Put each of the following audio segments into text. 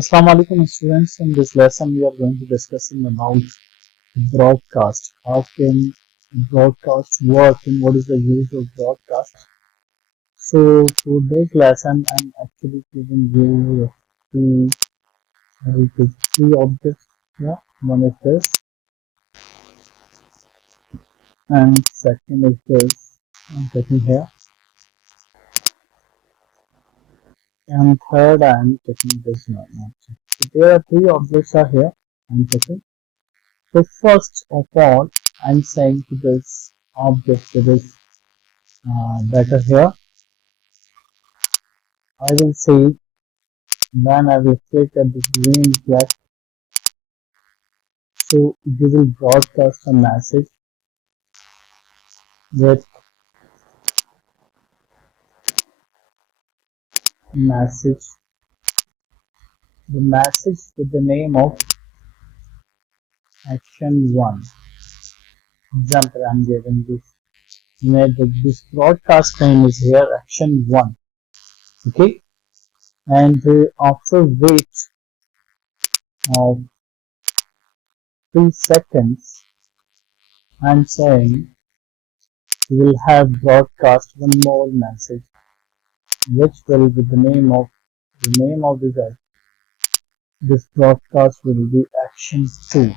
Assalamu alaikum students. In this lesson we are going to discussing about broadcast. How can broadcast work and what is the use of broadcast? So for this lesson I'm actually giving you three, three objects. Yeah, one is this and second is this. I'm taking here and third I'm taking this one. So there are three objects are here. I'm taking. So first of all, I'm saying to this object that is better here. I will say when I will click at this green flag, so you will broadcast a message with message the message with the name of action 1. Example, I'm giving this. This broadcast name is here action 1. Okay, and after wait of 3 seconds, I'm saying we will have broadcast one more message, which will be the name of this broadcast will be action 2.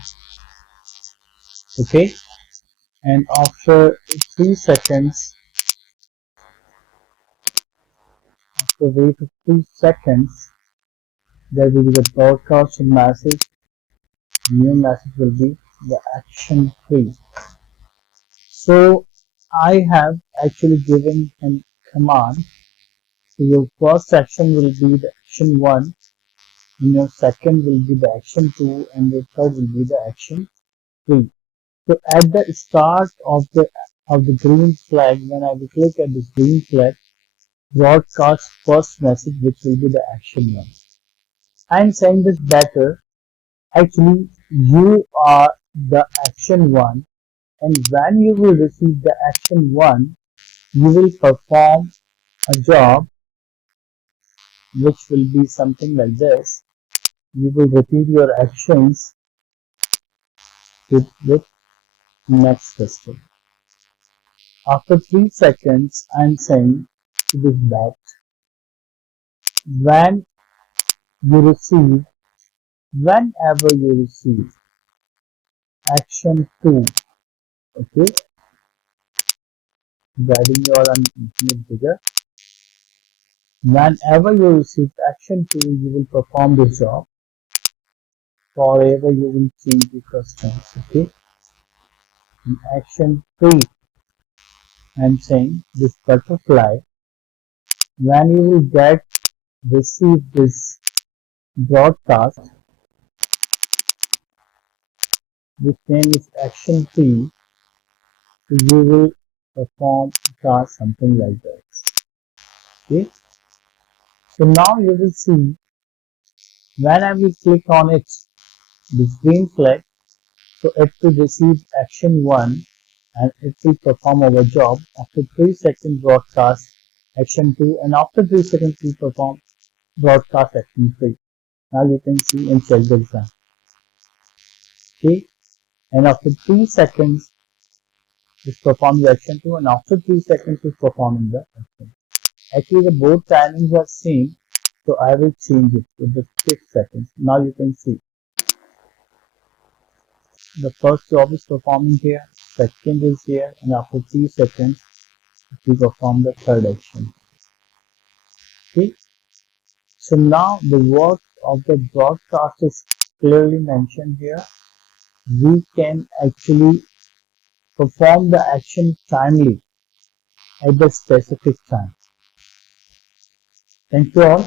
Okay, and after 3 seconds, after wait of 3 seconds, there will be the broadcast message. New message will be the action 3. So I have actually given him command. So your first action will be the action 1. Your second will be the action 2 and your third will be the action 3. So at the start of the green flag, when I will click at this green flag, broadcast first message which will be the action 1. I am saying this better. Actually, you are the action 1 and when you will receive the action 1, you will perform a job which will be something like this. You will repeat your actions with next system. After 3 seconds, I'm saying to this that when you receive, whenever you receive action 2, okay, guiding you all on infinite bigger, whenever you receive action 2, you will perform this job, forever you will change the customs, okay. In action 3, I'm saying this butterfly, when you will receive this broadcast, this name is action 3, so you will perform task something like this. Okay. So now you will see when I will click on it, this green flag, so it will receive action 1 and it will perform our job. After 3 seconds broadcast action 2 and after 3 seconds we perform broadcast action 3. Now you can see and check the exam. Okay, and after 3 seconds is perform the action 2 and after 3 seconds is performing the action. Actually the both timings are same, so I will change it with the 6 seconds. Now you can see the first job is performing here, second is here, and after 3 seconds we perform the third action. Okay, so now the work of the broadcast is clearly mentioned here. We can actually perform the action timely at the specific time. Thank you all.